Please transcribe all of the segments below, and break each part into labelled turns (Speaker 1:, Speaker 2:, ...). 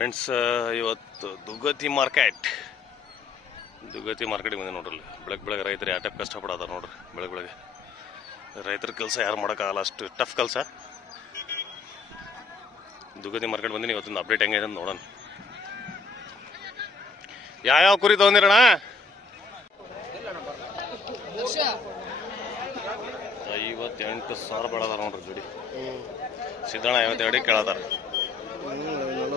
Speaker 1: Friends ಇವತ್ತು ದುಗ್ಗತಿ market. ದುಗ್ಗತಿ ಮಾರ್ಕೆಟಿಗೆ ಬಂದೆ ನೋಡ್ರಿ ಬೆಳಗ್ಗೆ ಬೆಳಗ್ಗೆ ರೈತರು ಯಾವ ಟೈಪ್ ಕಷ್ಟಪಡೋದಾರ ನೋಡ್ರಿ ಬೆಳಗ್ಗೆ ಬೆಳಗ್ಗೆ. ರೈತರ ಕೆಲಸ ಯಾರು ಮಾಡೋಕ್ಕಾಗಲ್ಲ, ಅಷ್ಟು ಟಫ್ ಕೆಲಸ. ದುಗ್ಗತಿ ಮಾರ್ಕೆಟ್ ಬಂದಿನಿ, ಇವತ್ತೊಂದು ಅಪ್ಡೇಟ್ ಹೆಂಗೈತೆ ಅಂತ ನೋಡೋಣ. ಯಾವ್ಯಾವ ಕುರಿ ತಗೊಂಡಿರೋಣ ಐವತ್ತೆಂಟು ಸಾವಿರ ಬೆಳದಾರ ನೋಡ್ರಿ ಜೋಡಿ. ಸಿದ್ದಣ್ಣ, ಐವತ್ತೆರಡು ಕೇಳದಾರ.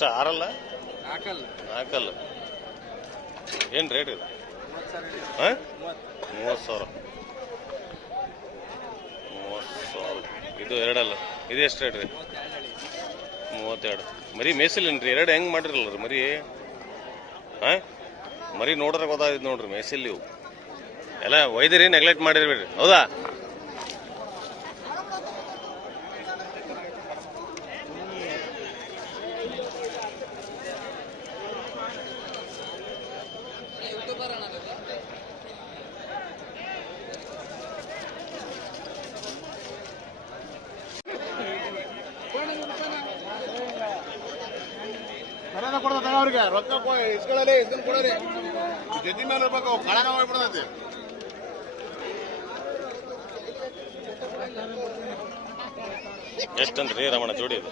Speaker 1: ಎಷ್ಟ ಆರಲ್ಲ? ನಾಲ್ಕಲ್ಲ ಏನು ರೇಟ್ ಇದು? ಹಾಂ? ಮೂವತ್ತು. ಸಾವಿರ. ಮೂವತ್ತು ಸಾವಿರ. ಇದು ಎರಡಲ್ಲ. ಇದು ಎಷ್ಟು ರೇಟ್ ರೀ ಮೂವತ್ತೆರಡು. ಮರಿ ಮೇಸಿಲ್ಲೇನು ಎರಡು ಹೆಂಗೆ ಮಾಡಿರಲ್ಲ ರೀ ಮರಿ? ಹಾಂ? ಮರಿ ನೋಡ್ರೆ ಗೊತ್ತಾಯ್ತು ನೋಡ್ರಿ ಮೇಸಿಲ್ ಇವು. ಎಲ್ಲ ಒಯ್ದಿರಿ ನೆಗ್ಲೆಕ್ಟ್ ಮಾಡಿರ್ಬೇಡ್ರಿ. ಹೌದಾ?
Speaker 2: ಕೊಡ್ತದ ಅವ್ರಿಗೆ. ರೊಕ್ಕ ಕೊ- ಇಸ್ಕೊಂಡು ಕೊಡ್ರಿ ಜೊತೆ ಮೇಲೆ ಇರ್ಬೇಕು ಕಳನ ಹೋಗ್ಬಿಡ್ತೈತಿ
Speaker 1: ಎಷ್ಟಂದ್ರಿ ರಮಣ ಜೋಡಿ ಇದು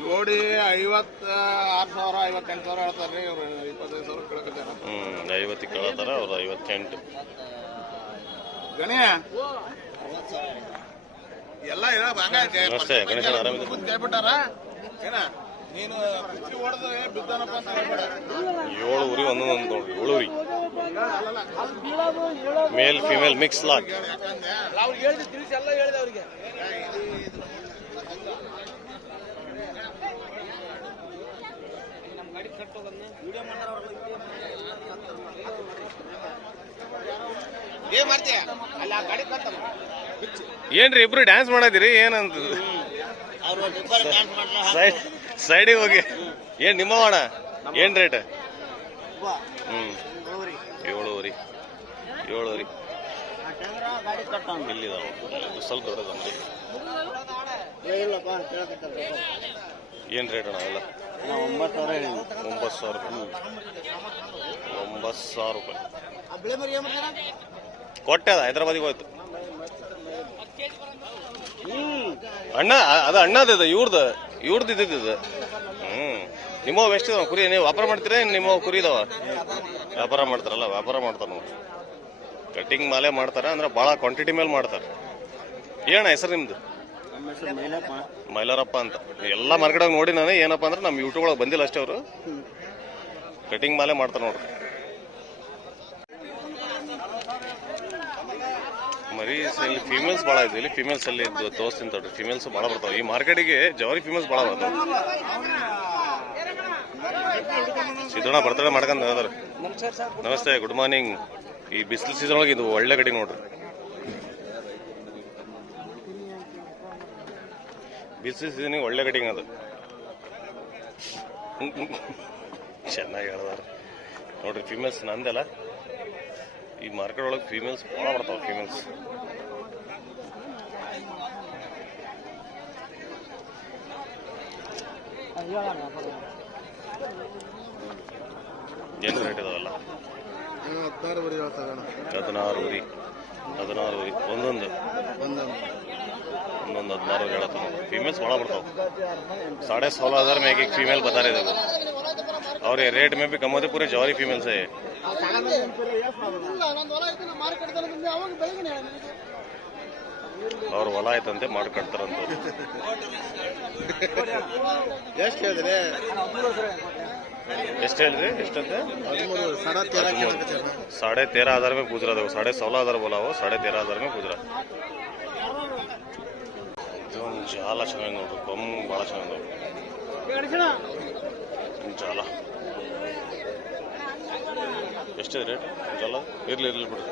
Speaker 2: ಜೋಡಿ ಐವತ್ತ ಆರು ಸಾವಿರ ಐವತ್ತೆಂಟು ಸಾವಿರ ಹೇಳ್ತಾರ್ರಿ ಇವ್ರು. ಇಪ್ಪತ್ತೈದು ಸಾವಿರ ಕೇಳಕತ್ತಾರ
Speaker 1: ಹ್ಞೂ ಐವತ್ತು ಕೇಳತ್ತಾರ ಅವ್ರು ಐವತ್ತೆಂಟು.
Speaker 2: ಗಣಿ. ಎಲ್ಲ ಇರೋ ಹಂಗ
Speaker 1: ನಮಸ್ತೆ, ಗಣೇಶಣ್ಣ ಆರಾಮಿದ್ದೀರಾ?
Speaker 2: ಕೇಳ್ಬಿಟ್ಟಾರ? ಏನ?
Speaker 1: ಏಳು ಉರಿ ಒಂದೊಂದು ನೋಡ್ರಿ ಏಳು ಉರಿ. ಮೇಲ್ ಫಿಮೇಲ್ ಮಿಕ್ಸ್ ಲಾಕ್
Speaker 2: ಯಾಕಂದ್ರೆ
Speaker 3: ಅವ್ರಿಗೆ ಹೇಳಿದ ತಿಳಿಸಿ ಎಲ್ಲ ಹೇಳಿದೆ ಅವ್ರಿಗೆ. ಏನ್ ಮಾಡ್ತೀಯ? ಅಲ್ಲಿ ಆ ಗಾಡಿ ಕಟ್ಟ
Speaker 1: ಏನ್ರಿ ಇಬ್ರು ಡ್ಯಾನ್ಸ್ ಮಾಡಿದಿರಿ? ಏನಂತ ಸೈಡ್ ಸೈಡಿಗೆ ಹೋಗಿ. ಏನ್ ನಿಮ್ಮವಣ ಏನ್ ರೇಟ್ ಹ್ಮ್. ಏಳುವರಿ. ಏಳುವರಿ. ಇಲ್ಲಿದಾವ ಸ್ವಲ್ಪ ದೊಡ್ಡದಂದ್ರಿ ಏನ್ ರೇಟ್ ಅಣ್ಣ ಎಲ್ಲ?
Speaker 2: ಒಂಬತ್ತು ಸಾವಿರ
Speaker 1: ಒಂಬತ್ತು ಸಾವಿರ ರೂಪಾಯಿ. ಒಂಬತ್ತು ಸಾವಿರ ರೂಪಾಯಿ. ಕೊಟ್ಟೆ ಅದ ಹೈದ್ರಾಬಾದಿಗೆ ಹೋಯ್ತು. ಅಣ್ಣ, ಅದ ಅಣ್ಣದ ಇದು, ಇವ್ರದ ಇವ್ರದ್ದು ಇದ್ದಿದ್ದು ಹ್ಮ್. ನಿಮ್ಮ ಕುರಿ ನೀವು ವ್ಯಾಪಾರ ಮಾಡ್ತೀರಾ? ನಿಮ್ಮ ಕುರಿ ಇದಾವ? ವ್ಯಾಪಾರ ಮಾಡ್ತಾರಲ್ಲ, ವ್ಯಾಪಾರ ಮಾಡ್ತಾರ ನೋಡ್ರಿ ಕಟಿಂಗ್ ಮಾಲೆ ಮಾಡ್ತಾರ, ಅಂದ್ರೆ ಭಾಳ ಕ್ವಾಂಟಿಟಿ ಮೇಲೆ ಮಾಡ್ತಾರೆ. ಏನ ಹೆಸರು ನಿಮ್ದು? ಮೈಲಾರಪ್ಪ ಅಂತ. ಎಲ್ಲ ಮಾರ್ಕೆಟಾಗ ನೋಡಿ ನಾನು, ಏನಪ್ಪ ಅಂದ್ರೆ ನಮ್ಮ ಯೂಟ್ಯೂಬ್ ಒಳಗೆ ಬಂದಿಲ್ಲ ಅಷ್ಟೇ ಅವರು. ಕಟಿಂಗ್ ಮಾಲೆ ಮಾಡ್ತಾರೆ ನೋಡ್ರಿ. ಮರಿ ಇಲ್ಲಿ ಫೀಮೇಲ್ಸ್ ಭಾಳ ಇದೆ ಇಲ್ಲಿ ಫಿಮೇಲ್ಸ್ ಅಲ್ಲಿ ತೋರಿಸ್ತೀನಿ ತಡ್ರಿ ಫೀಮೇಲ್ಸ್ ಭಾಳ ಬರ್ತಾವೆ. ಈ ಮಾರ್ಕೆಟಿಗೆ ಜವಾರಿ ಫೀಮೇಲ್ಸ್ ಭಾಳ ಬರ್ತಾವೆ. ಸಿದ್ದಣ್ಣ ಬರ್ತಡೇ ಮಾಡ್ಕೊಂಡು ಅದಾರ ನಮಸ್ತೆ ಗುಡ್ ಮಾರ್ನಿಂಗ್ ಈ ಬಿಸಿಲು ಸೀಸನ್ ಒಳಗೆ ಇದು ಒಳ್ಳೆ ಕಟಿಂಗ್ ನೋಡ್ರಿ. ಬಿಸಿಲು ಸೀಸನಿಗೆ ಒಳ್ಳೆ ಕಟಿಂಗ್ ಅದು. ಚೆನ್ನಾಗಿ ಹೇಳ್ದಾರ ನೋಡ್ರಿ ಫೀಮೇಲ್ಸ್ ನಂದಲ್ಲ. ಈ ಮಾರ್ಕೆಟ್ ಒಳಗೆ ಫೀಮೇಲ್ಸ್ ಭಾಳ ಬರ್ತಾವೆ ಫೀಮೇಲ್ಸ್ ಏನು ರೇಟ್ ಇದಾವಲ್ಲ
Speaker 2: ಹದಿನಾರು ಬರೀ
Speaker 1: ಹದಿನಾರು ಉರಿ. ಹದಿನಾರು ಒಂದೊಂದು?
Speaker 2: ಒಂದೊಂದು.
Speaker 1: ಒಂದೊಂದು ಹದಿನಾರು ಉರಿ ಹೇಳತ್ತ ಫೀಮೇಲ್ಸ್ ಭಾಳ ಬರ್ತಾವ साढ़े सोलह हजार में एक एक फीमेल बता रहे देखो और ये रेट में भी कम होते पूरे जवारी फीमेल्स है ये। ಅವ್ರ ಹೊಲ ಆಯ್ತಂತೆ ಮಾಡಿ ಕಟ್ತಾರಂತ
Speaker 2: ಎಷ್ಟು ಹೇಳಿದ್ರೆ
Speaker 1: ಎಷ್ಟು ಹೇಳಿದ್ರಿ ಎಷ್ಟಂತೆ
Speaker 2: ಹದಿಮೂರು ಸಾಡಾ ತೇರಾ
Speaker 1: साढ़े तेरह हजार में पूछ रहा देखो साढ़े सोलह हजार बोला वो साढ़े तेरह हजार में पूछ रहा ಇದೊಂದು ಜಾಲ ಚೆನ್ನಾಗಿ ನೋಡ್ರಿ ಕೊಮ್ಮ ಭಾಳ ಚೆನ್ನಾಗಿ ನೋಡ್ರಿ ಜಾಲ. ಎಷ್ಟಿದೆ ರೇಟ್ ಜಾಲ? ಇರ್ಲಿ ಇರ್ಲಿ ಬಿಡ್ರಿ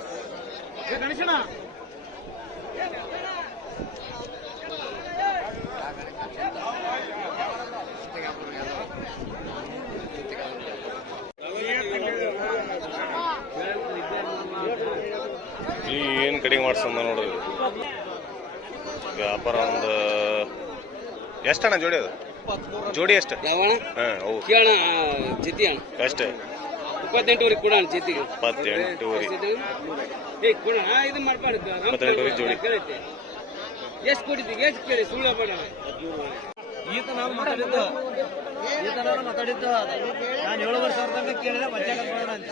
Speaker 1: ಏನು ಕಡಿಮೆ ಮಾಡ್ಸಂದ ನೋಡ್ರಿ. ವ್ಯಾಪಾರ ಒಂದು ಎಷ್ಟಣ್ಣ ಜೋಡಿ ಅದು? ಜೋಡಿ ಎಷ್ಟು?
Speaker 4: ಯಾವಣ
Speaker 1: ಹಾಂ ಅವು
Speaker 4: ಕೇಳಣ ಜೊತೆ ಅಣ್ಣ.
Speaker 1: ಎಷ್ಟು?
Speaker 4: ಇಪ್ಪತ್ತೆಂಟುವರೆಗೆ ಕೊಡೋಣ
Speaker 1: ಇಪ್ಪತ್ತೆಂಟೂವರೆ
Speaker 4: ಏ ಕೊಡೋಣ. ಇದು ಮಾಡ್ಬಾರ್ದು.
Speaker 1: ಇಪ್ಪತ್ತೆಂಟುವರೆ ಜೋಡಿ.
Speaker 4: ಎಷ್ಟು ಕೊಟ್ಟಿದ್ದೀವಿ ಎಷ್ಟು ಕೇಳಿ? ಸುಳ್ಳು ಬೇಡ
Speaker 5: ಈತ ನಾವು ಮಾತಾಡಿದ್ದು. ಈತ ನಾನು ಮಾತಾಡಿದ್ದು. ನಾನು ಏಳುವರೆ ಸಾವಿರ ತನಕ ಕೇಳಿದೆ ಮಧ್ಯಾಹ್ನ ಕೊಡೋಣ ಅಂತ.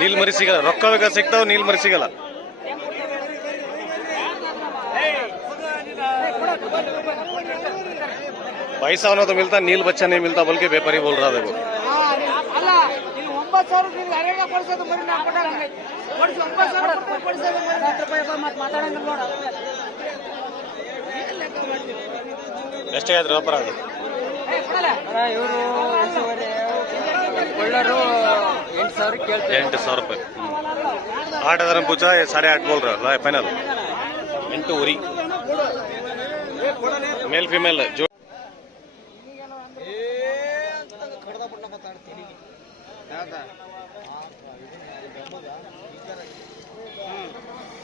Speaker 1: ನೀಲ್ ಮರಿ ಸಿಗಲ್ಲ ರೊಕ್ಕ ಬೇಕಾದ್ರೆ ಸಿಗ್ತಾವ ನೀಲ್ ಮರಿ ಸಿಗಲ್ಲ पैसा होना तो मिलता नील बच्चा नहीं मिलता बल्कि व्यापारी बोल रहा देखो
Speaker 5: ಅಲ್ಲ ನೀವು ಒಂಬತ್ತು ಸಾವಿರ ನೀವು ಅರೇಗ ಕೊಡ್ಸೋದು
Speaker 1: ಎಷ್ಟೇ ಆದ್ರೆ ವ್ಯಾಪಾರ
Speaker 5: ಇವರು ಕೊಳ್ಳರು ಎಂಟು ಸಾವಿರ ಕೇಳ್ತಾರೆ.
Speaker 1: ಎಂಟು ಸಾವಿರ ರೂಪಾಯಿ. ಆಟ ಪೂಜ ಸಾಡೆ ಆಟ್ ಫೈನಲ್ ಎಂಟು ಉರಿ. ಮೇಲ್ ಫಿಮೇಲ್ ಜೋ ಹ್ಞೂ